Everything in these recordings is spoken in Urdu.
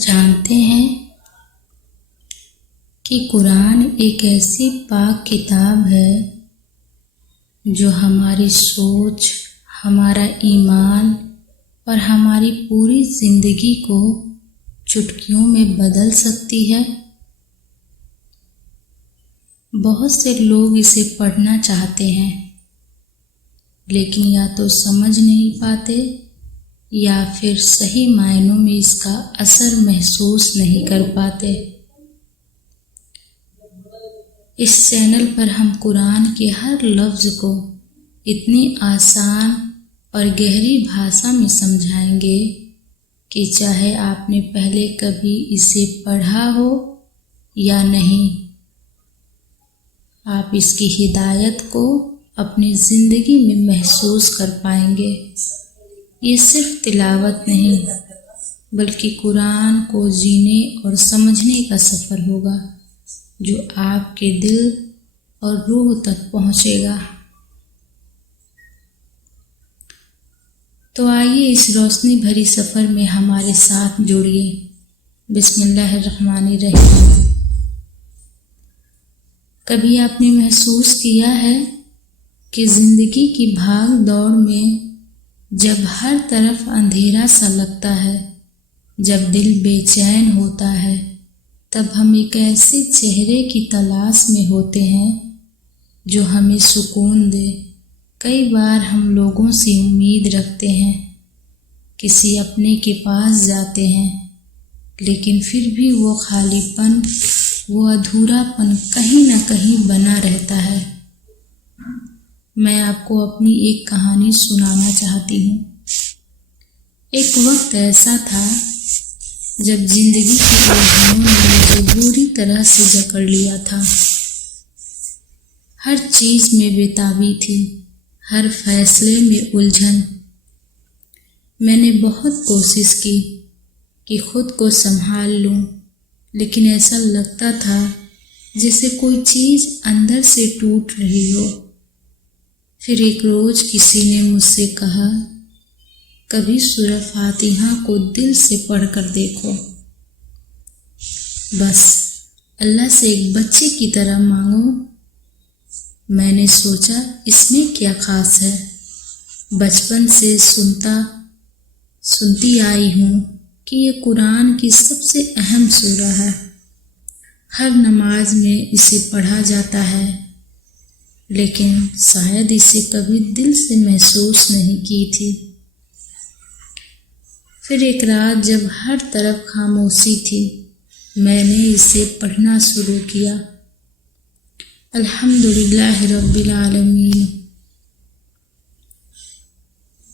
جانتے ہیں کہ قرآن ایک ایسی پاک کتاب ہے جو ہماری سوچ، ہمارا ایمان اور ہماری پوری زندگی کو چٹکیوں میں بدل سکتی ہے۔ بہت سے لوگ اسے پڑھنا چاہتے ہیں لیکن یا تو سمجھ نہیں پاتے یا پھر صحیح معنوں میں اس کا اثر محسوس نہیں کر پاتے۔ اس چینل پر ہم قرآن کے ہر لفظ کو اتنی آسان اور گہری بھاشا میں سمجھائیں گے کہ چاہے آپ نے پہلے کبھی اسے پڑھا ہو یا نہیں، آپ اس کی ہدایت کو اپنی زندگی میں محسوس کر پائیں گے۔ یہ صرف تلاوت نہیں بلکہ قرآن کو جینے اور سمجھنے کا سفر ہوگا جو آپ کے دل اور روح تک پہنچے گا۔ تو آئیے اس روشنی بھری سفر میں ہمارے ساتھ جڑیے۔ بسم اللہ الرحمن الرحیم۔ کبھی آپ نے محسوس کیا ہے کہ زندگی کی بھاگ دوڑ میں جب ہر طرف اندھیرا سا لگتا ہے، جب دل بے چین ہوتا ہے، تب ہم ایک ایسے چہرے کی تلاش میں ہوتے ہیں جو ہمیں سکون دے۔ کئی بار ہم لوگوں سے امید رکھتے ہیں، کسی اپنے کے پاس جاتے ہیں، لیکن پھر بھی وہ خالی پن، وہ ادھورا پن کہیں نہ کہیں بنا رہتا ہے۔ میں آپ کو اپنی ایک کہانی سنانا چاہتی ہوں۔ ایک وقت ایسا تھا جب زندگی کی الجھنوں نے مجھے بری طرح سے جکڑ لیا تھا۔ ہر چیز میں بےتابی تھی، ہر فیصلے میں الجھن۔ میں نے بہت کوشش کی کہ خود کو سنبھال لوں، لیکن ایسا لگتا تھا جیسے کوئی چیز اندر سے ٹوٹ رہی ہو۔ پھر ایک روز کسی نے مجھ سے کہا، کبھی سورہ فاتحہ کو دل سے پڑھ کر دیکھو، بس اللہ سے ایک بچے کی طرح مانگو۔ میں نے سوچا اس میں کیا خاص ہے، بچپن سے سنتی آئی ہوں کہ یہ قرآن کی سب سے اہم سورہ ہے، ہر نماز میں اسے پڑھا جاتا ہے، لیکن شاید اسے کبھی دل سے محسوس نہیں کی تھی۔ پھر ایک رات جب ہر طرف خاموشی تھی، میں نے اسے پڑھنا شروع کیا۔ الحمدللہ رب العالمین،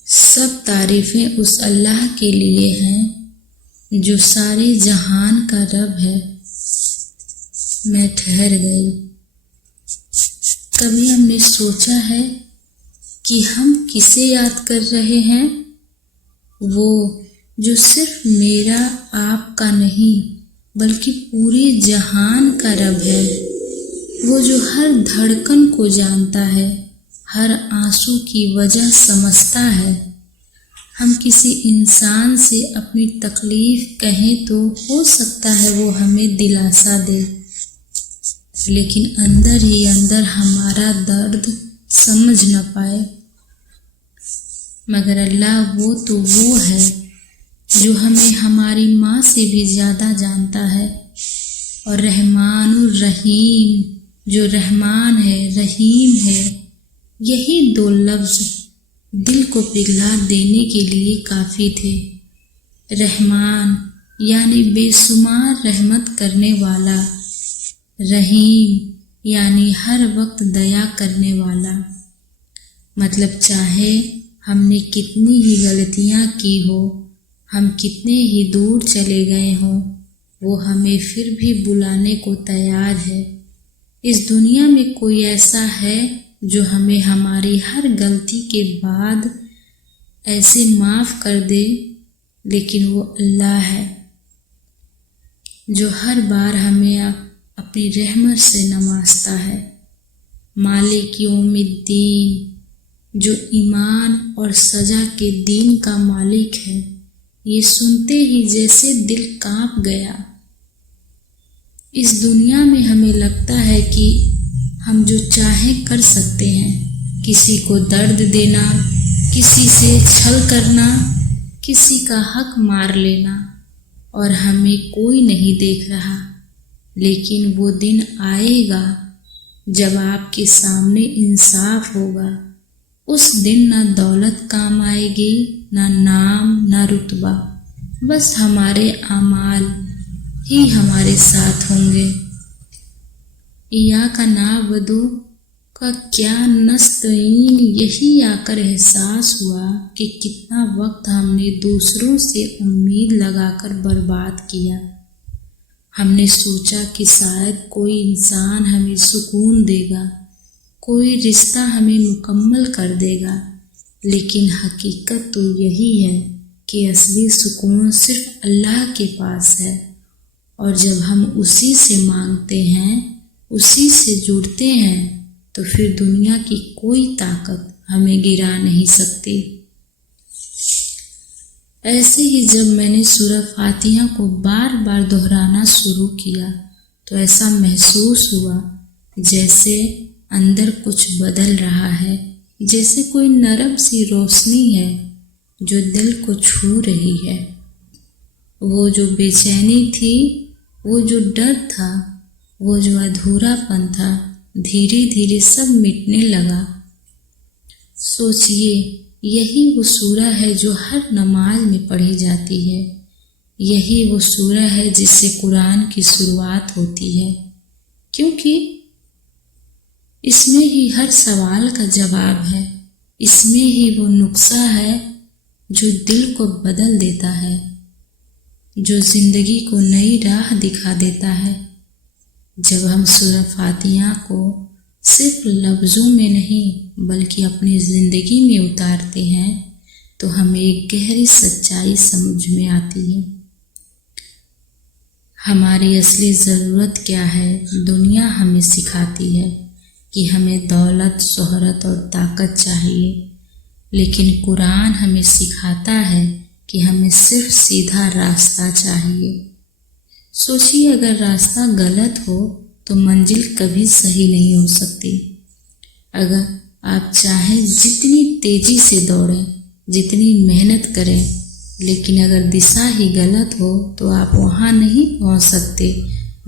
سب تعریفیں اس اللہ کے لیے ہیں جو سارے جہان کا رب ہے۔ میں ٹھہر گئی۔ کبھی ہم نے سوچا ہے کہ ہم کسے یاد کر رہے ہیں؟ وہ جو صرف میرا، آپ کا نہیں بلکہ پورے جہان کا رب ہے، وہ جو ہر دھڑکن کو جانتا ہے، ہر آنسو کی وجہ سمجھتا ہے۔ ہم کسی انسان سے اپنی تکلیف کہیں تو ہو سکتا ہے وہ ہمیں دلاسا دے، لیکن اندر ہی اندر ہمارا درد سمجھ نہ پائے۔ مگر اللہ وہ ہے جو ہمیں ہماری ماں سے بھی زیادہ جانتا ہے، اور رحمان الرحیم، جو رحمان ہے، رحیم ہے، یہی دو لفظ دل کو پگھلا دینے کے لیے کافی تھے۔ رحمان یعنی بے شمار رحمت کرنے والا، رحیم یعنی ہر وقت دیا کرنے والا۔ مطلب چاہے ہم نے کتنی ہی غلطیاں کی ہو، ہم کتنے ہی دور چلے گئے ہوں، وہ ہمیں پھر بھی بلانے کو تیار ہے۔ اس دنیا میں کوئی ایسا ہے جو ہمیں ہماری ہر غلطی کے بعد ایسے معاف کر دے؟ لیکن وہ اللہ ہے جو ہر بار ہمیں اپنی رحمت سے نوازتا ہے۔ مالک یوم الدین، جو ایمان اور سزا کے دین کا مالک ہے، یہ سنتے ہی جیسے دل کانپ گیا۔ اس دنیا میں ہمیں لگتا ہے کہ ہم جو چاہیں کر سکتے ہیں، کسی کو درد دینا، کسی سے چھل کرنا، کسی کا حق مار لینا، اور ہمیں کوئی نہیں دیکھ رہا۔ لیکن وہ دن آئے گا جب آپ کے سامنے انصاف ہوگا۔ اس دن نہ دولت کام آئے گی، نہ نام، نہ رتبہ، بس ہمارے اعمال ہی ہمارے ساتھ ہوں گے۔ ایاک نعبد کا کیا نستعین یہی آ کر احساس ہوا کہ کتنا وقت ہم نے دوسروں سے امید لگا کر برباد کیا۔ ہم نے سوچا کہ شاید کوئی انسان ہمیں سکون دے گا، کوئی رشتہ ہمیں مکمل کر دے گا، لیکن حقیقت تو یہی ہے کہ اصلی سکون صرف اللہ کے پاس ہے، اور جب ہم اسی سے مانگتے ہیں، اسی سے جڑتے ہیں، تو پھر دنیا کی کوئی طاقت ہمیں گرا نہیں سکتی۔ ایسے ہی جب میں نے سورہ فاتحہ کو بار بار دہرانا شروع کیا تو ایسا محسوس ہوا جیسے اندر کچھ بدل رہا ہے، جیسے کوئی نرم سی روشنی ہے جو دل کو چھو رہی ہے۔ وہ جو بے چینی تھی، وہ جو ڈر تھا، وہ جو ادھورا پن تھا، دھیرے دھیرے سب مٹنے لگا۔ سوچئے، یہی وہ سورہ ہے جو ہر نماز میں پڑھی جاتی ہے، یہی وہ سورہ ہے جس سے قرآن کی شروعات ہوتی ہے، کیونکہ اس میں ہی ہر سوال کا جواب ہے، اس میں ہی وہ نسخہ ہے جو دل کو بدل دیتا ہے، جو زندگی کو نئی راہ دکھا دیتا ہے۔ جب ہم سورہ فاتحہ کو صرف لفظوں میں نہیں بلکہ اپنی زندگی میں اتارتے ہیں تو ہمیں ایک گہری سچائی سمجھ میں آتی ہے۔ ہماری اصلی ضرورت کیا ہے؟ دنیا ہمیں سکھاتی ہے کہ ہمیں دولت، شہرت اور طاقت چاہیے، لیکن قرآن ہمیں سکھاتا ہے کہ ہمیں صرف سیدھا راستہ چاہیے۔ سوچیے، اگر راستہ غلط ہو تو منزل کبھی صحیح نہیں ہو سکتی۔ اگر آپ چاہیں جتنی تیزی سے دوڑیں، جتنی محنت کریں، لیکن اگر دشا ہی غلط ہو تو آپ وہاں نہیں پہنچ سکتے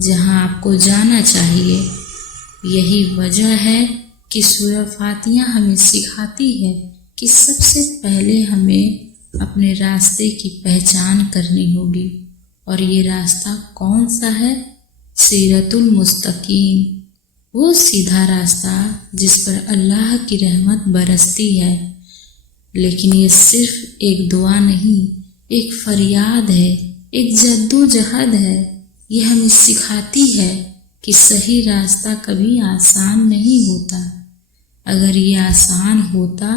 جہاں آپ کو جانا چاہیے۔ یہی وجہ ہے کہ سورہ فاتحہ ہمیں سکھاتی ہے کہ سب سے پہلے ہمیں اپنے راستے کی پہچان کرنی ہوگی، اور یہ راستہ کون سا ہے؟ صراط المستقیم، وہ سیدھا راستہ جس پر اللہ کی رحمت برستی ہے۔ لیکن یہ صرف ایک دعا نہیں، ایک فریاد ہے، ایک جدوجہد ہے۔ یہ ہمیں سکھاتی ہے کہ صحیح راستہ کبھی آسان نہیں ہوتا۔ اگر یہ آسان ہوتا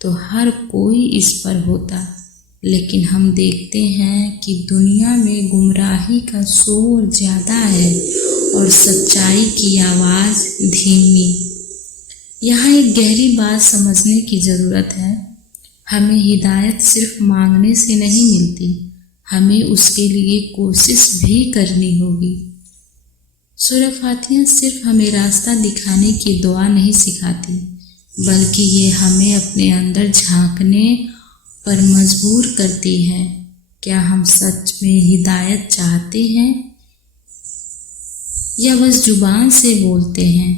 تو ہر کوئی اس پر ہوتا، لیکن ہم دیکھتے ہیں کہ دنیا میں گمراہی کا شور زیادہ ہے اور سچائی کی آواز دھیمی۔ یہاں ایک گہری بات سمجھنے کی ضرورت ہے۔ ہمیں ہدایت صرف مانگنے سے نہیں ملتی، ہمیں اس کے لیے کوشش بھی کرنی ہوگی۔ سورہ فاتحہ صرف ہمیں راستہ دکھانے کی دعا نہیں سکھاتی، بلکہ یہ ہمیں اپنے اندر جھانکنے پر مجبور کرتی ہے۔ کیا ہم سچ میں ہدایت چاہتے ہیں یا بس زبان سے بولتے ہیں؟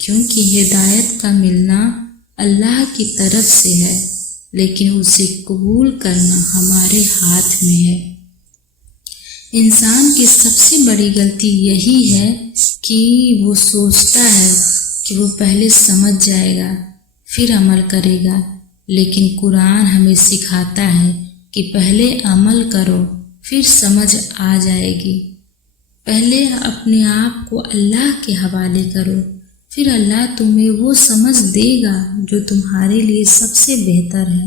کیونکہ ہدایت کا ملنا اللہ کی طرف سے ہے، لیکن اسے قبول کرنا ہمارے ہاتھ میں ہے۔ انسان کی سب سے بڑی غلطی یہی ہے کہ وہ سوچتا ہے کہ وہ پہلے سمجھ جائے گا پھر عمل کرے گا، لیکن قرآن ہمیں سکھاتا ہے کہ پہلے عمل کرو پھر سمجھ آ جائے گی۔ پہلے اپنے آپ کو اللہ کے حوالے کرو، پھر اللہ تمہیں وہ سمجھ دے گا جو تمہارے لیے سب سے بہتر ہے۔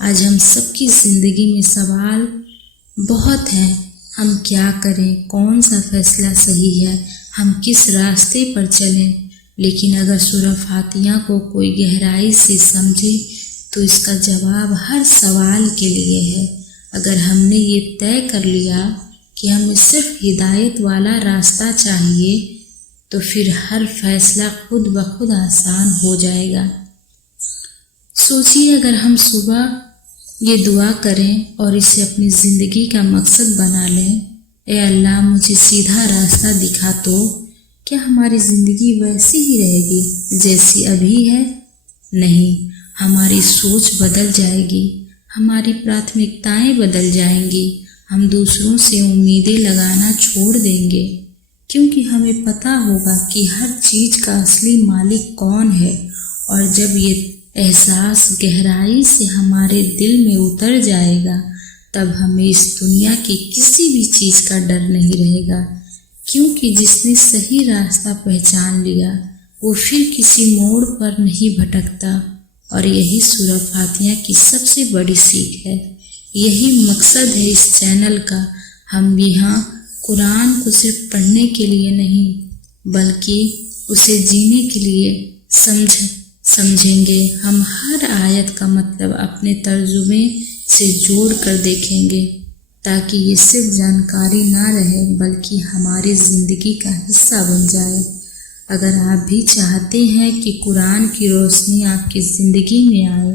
آج ہم سب کی زندگی میں سوال بہت ہیں، ہم کیا کریں، کون سا فیصلہ صحیح ہے، ہم کس راستے پر چلیں؟ لیکن اگر سورہ فاتحہ کو کوئی گہرائی سے سمجھے تو اس کا جواب ہر سوال کے لیے ہے۔ اگر ہم نے یہ طے کر لیا کہ ہمیں صرف ہدایت والا راستہ چاہیے تو پھر ہر فیصلہ خود بخود آسان ہو جائے گا۔ سوچیے اگر ہم صبح یہ دعا کریں اور اسے اپنی زندگی کا مقصد بنا لیں، اے اللہ مجھے سیدھا راستہ دکھا، تو کیا ہماری زندگی ویسی ہی رہے گی جیسی ابھی ہے؟ نہیں، ہماری سوچ بدل جائے گی، ہماری پراتھمکتائیں بدل جائیں گی، ہم دوسروں سے امیدیں لگانا چھوڑ دیں گے، کیونکہ ہمیں پتہ ہوگا کہ ہر چیز کا اصلی مالک کون ہے۔ اور جب یہ احساس گہرائی سے ہمارے دل میں اتر جائے گا تب ہمیں اس دنیا کی کسی بھی چیز کا ڈر نہیں رہے گا، کیونکہ جس نے صحیح راستہ پہچان لیا وہ پھر کسی موڑ پر نہیں بھٹکتا۔ اور یہی سورہ فاتحہ کی سب سے بڑی سیکھ ہے، یہی مقصد ہے اس چینل کا۔ ہم یہاں قرآن کو صرف پڑھنے کے لیے نہیں بلکہ اسے جینے کے لیے سمجھیں گے۔ ہم ہر آیت کا مطلب اپنے ترجمے سے جوڑ کر دیکھیں گے تاکہ یہ صرف جانکاری نہ رہے بلکہ ہماری زندگی کا حصہ بن جائے۔ اگر آپ بھی چاہتے ہیں کہ قرآن کی روشنی آپ کی زندگی میں آئے،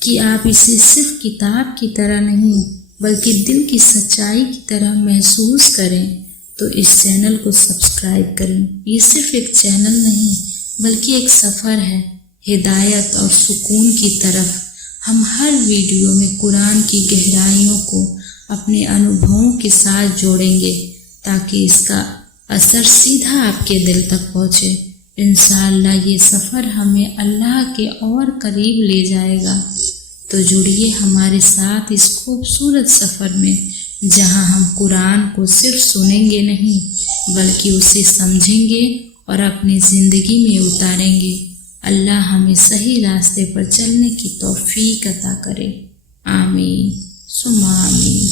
کہ آپ اسے صرف کتاب کی طرح نہیں بلکہ دل کی سچائی کی طرح محسوس کریں، تو اس چینل کو سبسکرائب کریں۔ یہ صرف ایک چینل نہیں بلکہ ایک سفر ہے ہدایت اور سکون کی طرف۔ ہم ہر ویڈیو میں قرآن کی گہرائیوں کو اپنے انوبھووں کے ساتھ جوڑیں گے تاکہ اس کا اثر سیدھا آپ کے دل تک پہنچے۔ انشاءاللہ یہ سفر ہمیں اللہ کے اور قریب لے جائے گا۔ تو جڑیے ہمارے ساتھ اس خوبصورت سفر میں، جہاں ہم قرآن کو صرف سنیں گے نہیں بلکہ اسے سمجھیں گے اور اپنی زندگی میں اتاریں گے۔ اللہ ہمیں صحیح راستے پر چلنے کی توفیق عطا کرے، آمین ثم آمین۔